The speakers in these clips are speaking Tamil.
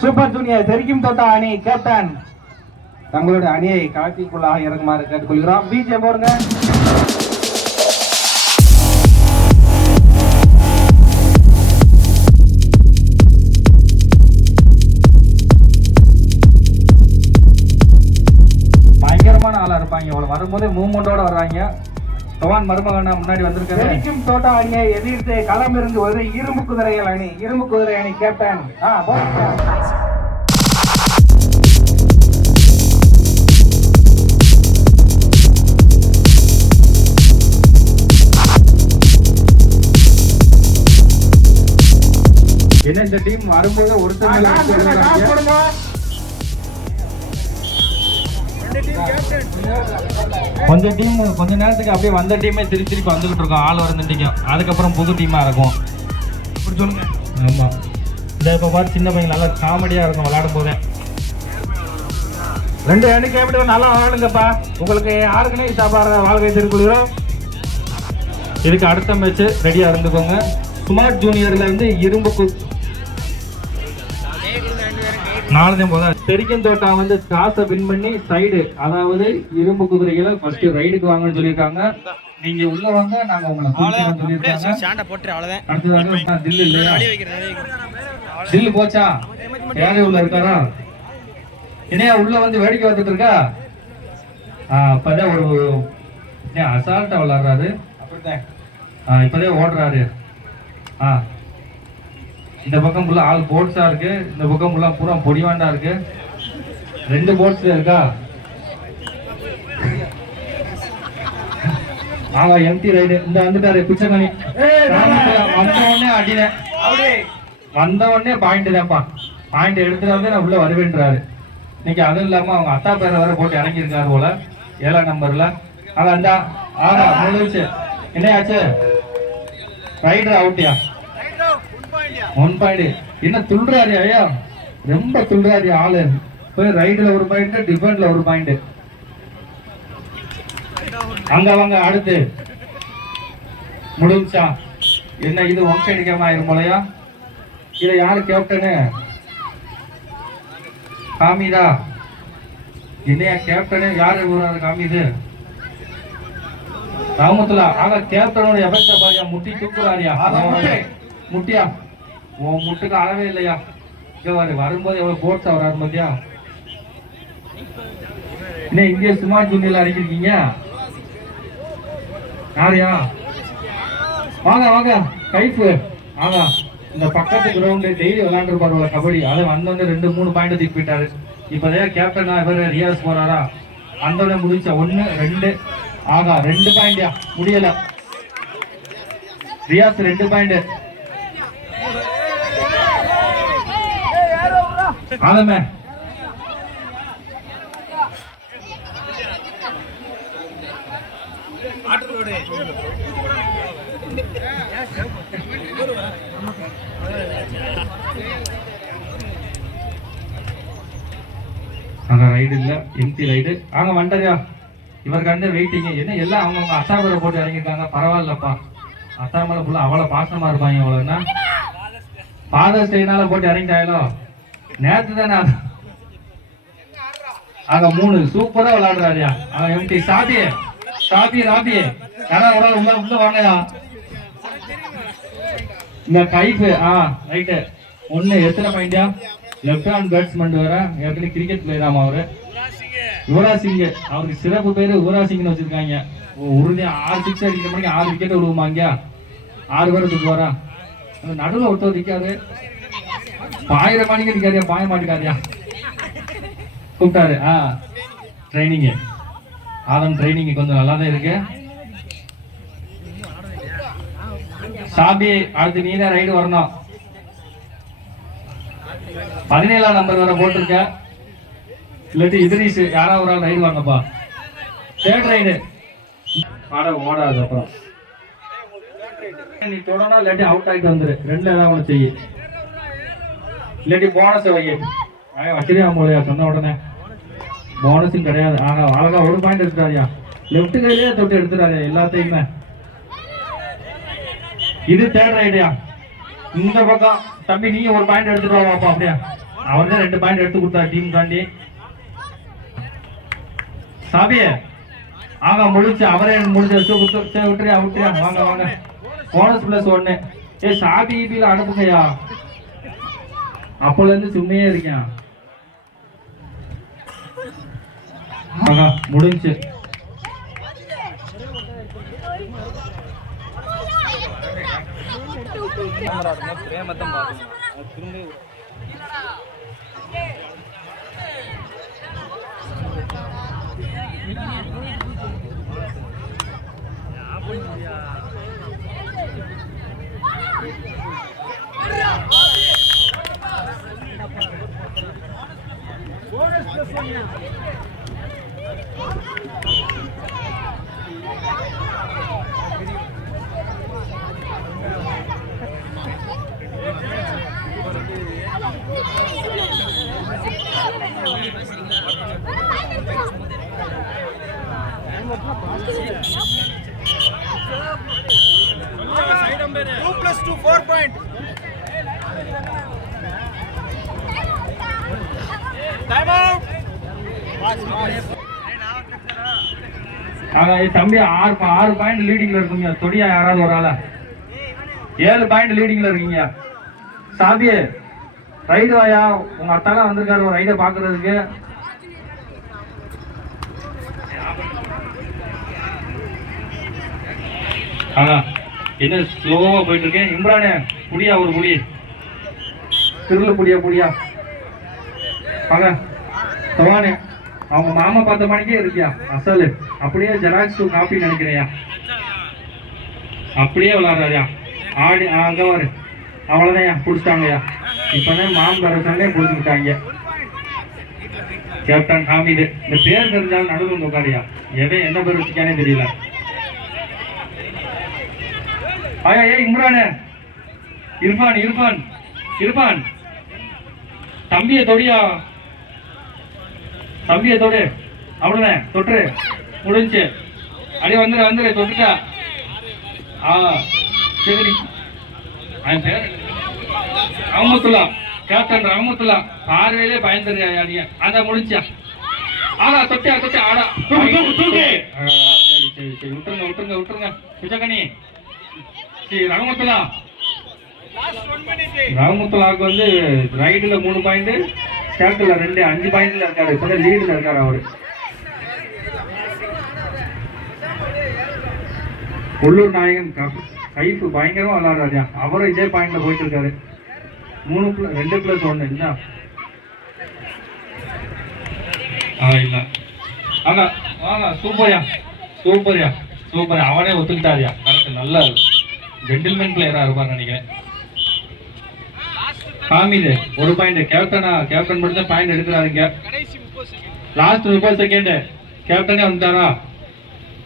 சூப்பர் ஜூனியர் தெரிக்கும் தோட்டா அணி கேப்டன் தங்களுடைய அணியை களத்திற்குள்ளாக இறங்குமாறு கேட்டுக்கொள்கிறோம். பிஜே போடுங்க. பயங்கரமான ஆளா இருப்பாங்க. இவ்வளவு வரும்போது மூவ்மெண்டோட வர்றாங்க. பவான் மருமகன் முன்னாடி வந்திருக்காரு. தெரிக்கும் தோட்டா அணியை எதிர்த்து களம் இருந்து வருது இரும்பு குதிரைகள் அணி. இரும்பு குதிரை அணி கேப்டன் என்ன இந்த டீம் வரும்போது ஒருத்தர் கொஞ்சம் டீம் கொஞ்ச நேரத்துக்கு அப்படியே வந்த டீமே திருப்பி வந்துகிட்டு இருக்கோம். ஆள் வரந்துட்டீங்க. அதுக்கப்புறம் புது டீமா இருக்கும். அப்படி சொல்லுங்க. ஆமா இந்த இப்போ பார்த்து சின்ன பையன் நல்லா காமெடியா இருக்கும் விளையாடும் போதே. ரெண்டு அணி கேப்டன் நல்லா விளையாடுங்கப்பா. உங்களுக்கு யாருக்குன்னே சாப்பாடு வாழ்க்கை திருக்குறோம். இதுக்கு அடுத்த மேட்ச் ரெடியா இருந்துக்கோங்க. ஸ்மார்ட் ஜூனியர்ல இருந்து இரும்பு நாலுதான் போதா தெரிக்கும் தோட்டா வந்து காசை வின் பண்ணி சைடு, அதாவது இரும்பு குதிரைகளை ஃபர்ஸ்ட் ரைடுக்கு வாங்கன்னு சொல்லியிருக்காங்க. நீங்க உள்ள வாங்க, நாங்க உங்களை சொல்லியிருக்காங்க. அடுத்ததாக தில்லு இல்லையா? தில்லு போச்சா? யாரே உள்ள இருக்காரா? என்னையா உள்ள வந்து வேடிக்கை வந்துட்டு இருக்கா? இப்பதான் ஒரு அசால்ட்டா விளாடுறாரு. இப்பதான் ஓடுறாரு. இந்த பக்கம் ஃபுல்லா ஆள் போட்ஸா இருக்கு. இந்த பக்கம் ஃபுல்லா பூரா பொடிவாண்டா இருக்கு. ரெண்டு போட்ஸ்ல இருக்கா? ஆமா எம்டி ரைடு. இந்த வந்துட்டாரு பிச்சைமணி. வந்த உடனே அடின வந்த உடனே பாயிண்ட் தான்ப்பா. பாயிண்ட் எடுத்துட்டு வந்து நான் உள்ள வருவேன்றாரு. இன்னைக்கு அதுவும் இல்லாம அவங்க அத்தா பேரை வேற போட்டு இறங்கியிருக்காரு போல 7ஆம் நம்பர்ல. அந்தா முடிச்சு என்னையாச்சு ரைடர் அவுட்டியா? 1 பாயிண்ட். என்ன துள்றாரு ஐயா, ரொம்ப துள்றாரு ஆளு. போய் ரைடுல ஒரு பாயிண்ட், டிஃபெண்ட்ல ஒரு பாயிண்ட். அங்க வாங்க. அடுத்து முடிஞ்சா என்ன இது ஒன் சைடு கேம் ஆயிரும் போலயா? இத யாரு கேப்டனு? காமிதா. என்னையா கேப்டனு யாரு ஊராரு காமிது? ராமத்துல ஆக கேப்டனோட எஃபெக்ட் பாரியா. முட்டி தூக்குறாரியா? முட்டியா? உன் முட்டுக்கு அளவே இல்லையா? இங்க வரும்போது எவ்வளவு போட்ஸா வராது பாத்தியா? என்ன இந்திய ஸ்மார்ட் ஜூனியர்ல அடிக்கிறீங்க? யாரையா? வாங்க வாங்க கைப்பு. ஆனா இந்த பக்கத்து கிரவுண்ட் டெய்லி விளையாண்டுருப்பாரு கபடி. அதை வந்தோடனே 2-3 பாயிண்ட் தூக்கி போயிட்டாரு. இப்பதான் கேப்டன் இவர் ரியாஸ் போறாரா? வந்தோடனே முடிச்ச 1 2 ஆகா 2 பாயிண்ட்யா. முடியல. ரியாஸ் 2 பாயிண்ட். ஆலமே அங்க ரைடு இல்ல, எம்டி ரைடு. அங்க வந்துட்டாரியா? இவருக்காண்ட வெயிட்டிங். என்ன எல்லாம் அவங்க அசாபரை போட்டு இறங்கிருக்காங்க. பரவாயில்லப்பா. அசாமல ஃபுல்லா அவ்வளவு பாசமா இருப்பாங்க. அவ்வளவுன்னா ஃபாதர்ஸ் டேனால போட்டு இறங்கிட்டாங்களோ. நேற்று தானே அங்க 3 சூப்பரா விளையாடுறாருயா. அவன் எம்டி சாபி ராபி யாரா உள்ள வாங்கயா. இந்த கைப்பு ரைட்டு 1 எத்தனை பாயிண்டா? லெப்ட் ஹேண்ட் பேட்ஸ்மேன் வேற. ஏற்கனவே கிரிக்கெட் பிளேயராமா அவரு. யுவராஜ் சிங். அவருக்கு சிறப்பு பேரு யுவராஜ் சிங்னு வச்சிருக்காங்க. உறுதியா 6 6 அடிக்கிற மணிக்கு 6 விக்கெட் விடுவோமாங்க. 6 பேர் தூக்கு வரா. நடுவில் ஒருத்தர் நிற்காரு. பாயிர மணிக்கு நிற்காரியா? பாய மாட்டேக்காரியா? கூப்பிட்டாரு. ட்ரைனிங் ஆதம் ட்ரைனிங் கொஞ்சம் நல்லா தான் இருக்கு. சாபி அடுத்து நீ தான் ரைடு வரணும். 17ஆம் நம்பர் வர போட்டிருக்க. இல்லாட்டி இதிரிஸ் யாராவது ஒரு ஆள் ரைடு வாங்கப்பா. 3rd ரைடு ஓடாது. அப்புறம் நீ தொடனா இல்லாட்டி அவுட் ஆகிட்டு வந்துரு. 2ல ஏதாவது ஒன்று செய்ய. இல்லாட்டி போனஸ் வை. வச்சிருக்கா போலையா? சொன்ன உடனே போனஸும் கிடையாது. அழகா 1 பாயிண்ட் எடுத்துட்டாரியா. லெப்ட் கையிலேயே தொட்டு எடுத்துட்டாரு எல்லாத்தையுமே. இது 3rd ரைடியா. இந்த பக்கம் தம்பி நீ 1 பாயிண்ட் எடுத்துட்டு வாப்பா. அப்படியா அவர் தான் 2 பாயிண்ட் எடுத்து கொடுத்தாரு டீம் தாண்டி. சாபி ஆக முடிச்சு அவரே முடிஞ்சு விட்டுறியா வாங்க வாங்க. Bonus plus 1. சாபி இபில அனுப்புங்கய்யா. அப்போல இருந்து சும்மையே இருக்கேன். ஆகா முடிஞ்சு. தம்பி 6 பாயிண்ட் லீடிங்ல இருக்குங்க. தொடியா யாராவது ஒரு ஆளா 7 பாயிண்ட் லீடிங்ல இருக்கீங்க. சாபியே ரைடு வாயா. உங்க அத்தாலாம் வந்திருக்காரு ஒரு ரைடை பாக்குறதுக்கு. என்ன ஸ்லோவா போயிட்டு இருக்கேன். இம்ரானே புடியா ஒரு புடி. திருள புடியா சவானே அவங்க மாமா பார்த்த மணிக்கே இருக்கியா அசலு. அப்படியே ஜெராக்ஸ் காப்பி நினைக்கிறியா. அப்படியே விளாடுறாயா ஆடி அங்க வரு. அவ்வளவுதான் புடிச்சிட்டாங்கய்யா. இப்பதான் மாமன் புடிச்சுட்டாங்க. கேப்டன் ஹாமிது இந்த பேர் தெரிஞ்சாலும் நடுவு வந்து உட்காரியா. எவன் என்ன பேர் வச்சுக்கானே தெரியல. இம்ரானே இர்பான் தம்பியை தொடியா. தம்பியை தொடு. அவ்வளவுதான் தொட்டு முடிஞ்சு. அப்படியே வந்துரு தொட்டுட்டா. சரி ரஹமத்துல்லா கேப்டன் ரஹமத்துல்லா பார்வையிலே பயந்துருக்கா. நீங்க அத முடிஞ்சா. ஆடா தொட்டியா ஆடா தூக்கு. சரி விட்டுருங்க சுஜகனி. ரஹமத்துல்லாவுக்கு வந்து ரைடுல 3 பாயிண்ட், கேப்டன்ல 2, 5 பாயிண்ட்ல இருக்காரு. இப்ப லீடுல இருக்காரு அவரு. உள்ளூர் நாயகன் கைஃப் பயங்கரமா விளையாடுறாரு. அவரும் இதே பாயிண்ட்ல போயிட்டு இருக்காரு. 2+1 என்ன இல்ல. ஆனா வாங்க சூப்பர்யா. அவனே ஒத்துக்கிட்டாரியா. கரெக்ட். நல்ல ஜென்டில்மேன் பிளேயரா இருப்பார் நினைக்கிறேன். ஹாமிது 1 பாயிண்ட். கேப்டன் மட்டும் தான் பாயிண்ட் எடுக்கிறாருங்க. Last 30 second. கேப்டனே வந்துட்டாரா.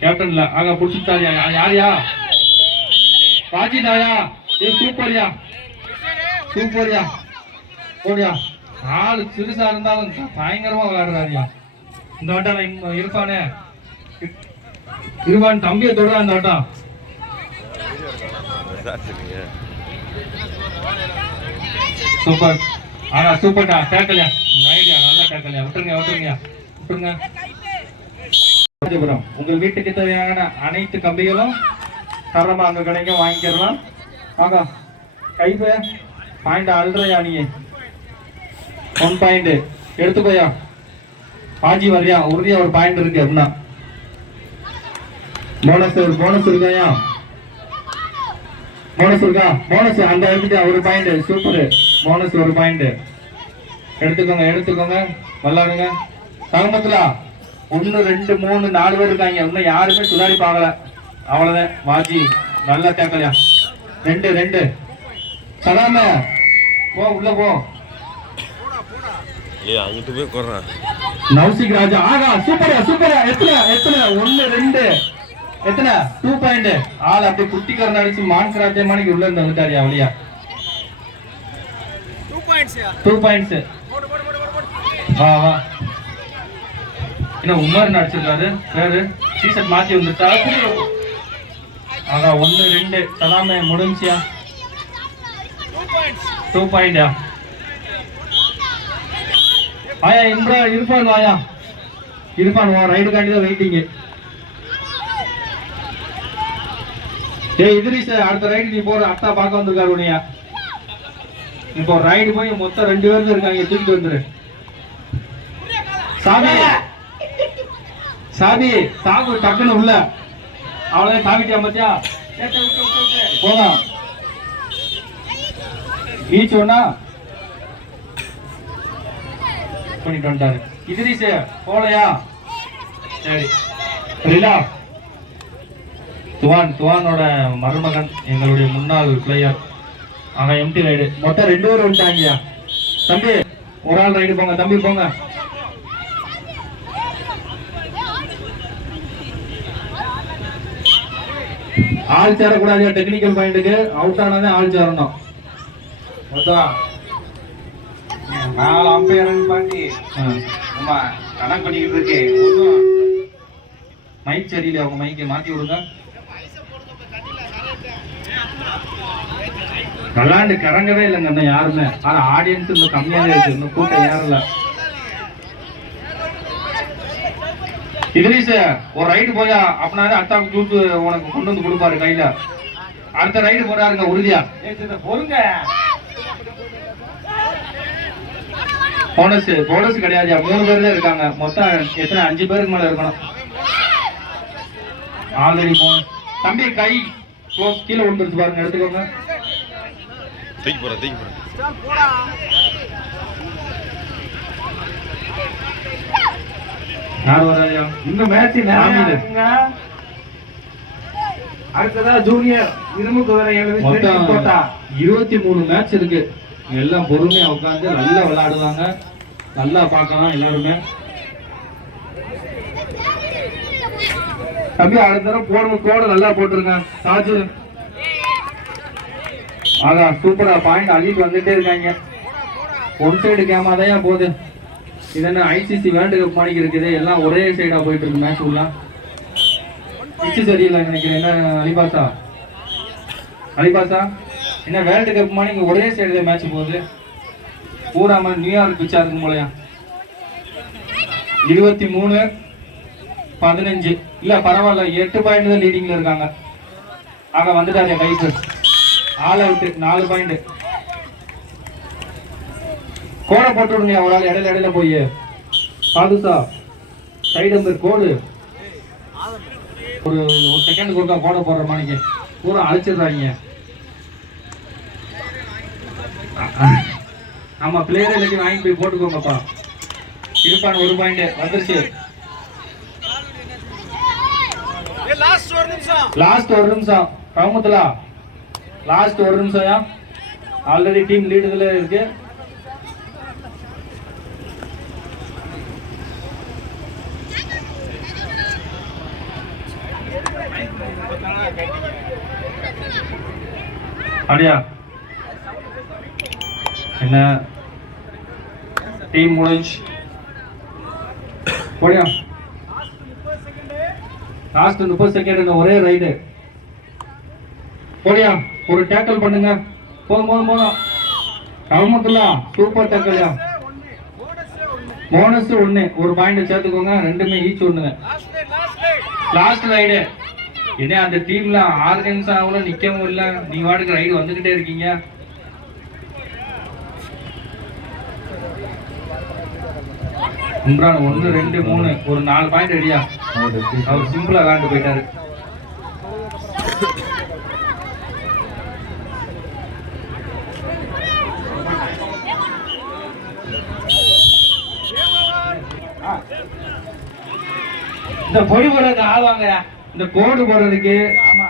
கேப்டன்ல ஆக புடிச்சுட்டாரியா. யாரியா பாஜிதாயா. சூப்பர்யா போடியா. ஆளு சிறுசா இருந்தாலும் பயங்கரமா விளையாடுறாருயா. இந்த வட்டம் இருப்பான் தம்பியை தொடரா. இந்த வட்டம் சூப்பர். சூப்பர்டா. டேக்கல்யா ரைட்யா. நல்லா டேக்கல்யா. விட்டுருங்க. உங்கள் வீட்டுக்கு தேவையான அனைத்து கம்பிகளும் தரமா அங்க கிடைக்கும். வாங்கிக்கலாம். ஆகா கைப்ப பாயிண்ட் அல்றையா. நீ 1 பாயிண்ட் எடுத்துக்கோயா. பாஜி வரியா. உறுதியா ஒரு பாயிண்ட் இருக்கு. அப்படின்னா போனஸ் இருக்காயா. போனஸ் அந்த எடுத்துட்டா. 1 பாயிண்ட். சூப்பர். போனஸ் 1 பாயிண்ட் எடுத்துக்கோங்க. விளாடுங்க. தகமத்துல 1, 2, 3, 4 பேர் இருக்காங்க. இன்னும் யாருமே சுதாரி பார்க்கல. அவ்வளவுதான். வாஜி நல்லா கேட்கலையா. 2 சலாம போ. உள்ள போ. நௌசிக் ராஜா. ஆகா சூப்பரா. எத்தனை 1, 2 எத்தனை 2 பாயிண்ட். ஆள் அப்படியே குட்டிக்காரன் அடிச்சு மான்ஸ் ராஜ்யமானிக்கு உள்ள இருந்து வந்துட்டாரியா. அவளியா 2 பாயிண்ட்ஸ். வா என்ன உமர் நடிச்சிருக்காரு பேரு. டீஷர்ட் மாத்தி வந்துட்டா. ஆகா 1, 2 சலாமே முடிஞ்சியா. 2 பாயிண்டா. ஆயா இருப்பான் வாயா இருப்பான் வா ரைடு காண்டி தான் வெயிட்டிங்க. இதிரிஸ் அடுத்த ரைடு நீ போற அத்தா பார்க்க வந்திருக்காரு உனியா. இப்போ ரைடு போய் மொத்தம் 2 பேருக்கு இருக்காங்க, தூக்கிட்டு வந்துரு. சாமி சாமி சாமி டக்குன்னு உள்ள அவ்வளவு சாமிட்டியா மத்தியா போலாம் பீச் ஒண்ணா பண்ணிட்டு வந்துட்டாரு. இதிரிஸ் போலையா? சரி ரிலா துவானோட மருமகன் எங்களுடைய முன்னாள் பிளேயர். ஆனா எம்டி ரைடு மொத்தம் 2 பேர் வந்துட்டாங்கயா. தம்பி ஒரு ஆள் ரைடு போங்க, தம்பி போங்க. ஆள் சேரக்கூடாது, டெக்னிக்கல் பாயிண்ட்டுக்கு அவுட் ஆனதே ஆள் சேரணும். மொத்தம் 4 அம்பையர் பாண்டி ஆமா கணக்கு பண்ணிக்கிட்டு இருக்கு. மைக் சரியில்லை, அவங்க மைக்கை மாத்தி விடுங்க. விளாண்டு கறங்கவே இல்லைங்க இன்னும் யாருமே. ஆனா ஆடியன்ஸ் இன்னும் கம்மியாவே இருக்கு, இன்னும் கூட்டம் ஏறல. இதிரிஸ் ஒரு ரைடு போயா அப்படின்னா அத்தாவுக்கு ஜூஸ் உனக்கு கொண்டு வந்து கொடுப்பாரு கையில. அடுத்த ரைடு போறாருங்க உறுதியா. பொறுங்க போனஸ் கிடையாது, 3 பேர் தான் இருக்காங்க. மொத்தம் எத்தனை 5 பேருக்கு மேல இருக்கணும். Already bonus. தம்பி கை க்ளோஸ் கீழே விழுந்துருச்சு பாருங்க, எடுத்துக்கோங்க. யார் வராயா? இந்த மேட்ச் அடுத்ததா ஜூனியர் இரும்பு குதிரை 23 மேட்ச் இருக்கு. எல்லாம் பொறுமையா உட்காந்து நல்லா விளையாடுவாங்க, நல்லா பார்க்கலாம் எல்லாருமே. தம்பி அடுத்த தடவை போடணும், கோடு நல்லா போட்டுருங்க. சாஜு அதான் சூப்பரா பாயிண்ட் அள்ளிட்டு வந்துட்டே இருக்காங்க. ஒன் சைடு கேமாதையா போகுது. இது என்ன ஐசிசி வேர்ல்டு கப் மாதிரி இருக்குது, எல்லாம் ஒரே சைடா போயிட்டு இருக்கு மேட்ச் உள்ள. பிச்சு சரியில்லை நினைக்கிறேன். என்ன அலிபாசா என்ன வேர்ல்டு கப் மாதிரி ஒரே சைடு மேட்ச் போகுது. பூராம நியூயார்க் பிச்சா இருக்கும் போலயா. 23-15 இல்ல பரவாயில்ல, 8 பாயிண்ட் தான் லீடிங்ல இருக்காங்க. ஆக வந்துட்டாரு கைக்கு ஆல் அவுட் 4 பாயிண்ட். கோடை போட்டு விடுங்க ஒரு ஆள் இடையில போய். பாதுசா சைடு நம்பர் கோடு ஒரு செகண்ட் கொடுத்தா கோடை போடுற மாதிரி பூரா அழைச்சிடுறாங்க. ஆமா பிளேயர் எல்லாத்தையும் வாங்கி போய் போட்டுக்கோங்கப்பா. இருப்பான 1 பாயிண்ட் வந்துருச்சு. லாஸ்ட் ஒரு நிமிஷம் கவுமுத்தலா, லாஸ்ட் 1 நிமிஷம். ஆல்ரெடி டீம் லீடுல இருக்கு. அப்படியா என்ன டீம் முடிஞ்சு போடியா. லாஸ்ட் 30 செகண்ட் ஒரே ரைடு போடியா. ஒரு டேக்கிள் பண்ணுங்க. போதும் கவர்மெண்ட்ல சூப்பர் டேக்கிள்யா. போனஸ் 1 ஒரு பாயிண்ட் சேர்த்துக்கோங்க. 2மே ஈச் 1. லாஸ்ட் ரைடு என்ன அந்த டீம்ல ஆர்கன்ஸ் ஆகல நிக்கவும் இல்ல, நீ வாட்டுக்கு ரைடு வந்துகிட்டே இருக்கீங்க. இம்ரான் 1 2 3 ஒரு 4 பாயிண்ட் ரெடியா. அவர் சிம்பிளா விளையாண்டு போயிட்டாரு. இந்த பொடி போடுறதுக்கு ஆவாங்க, இந்த கோடு போடுறதுக்கு. ஆமா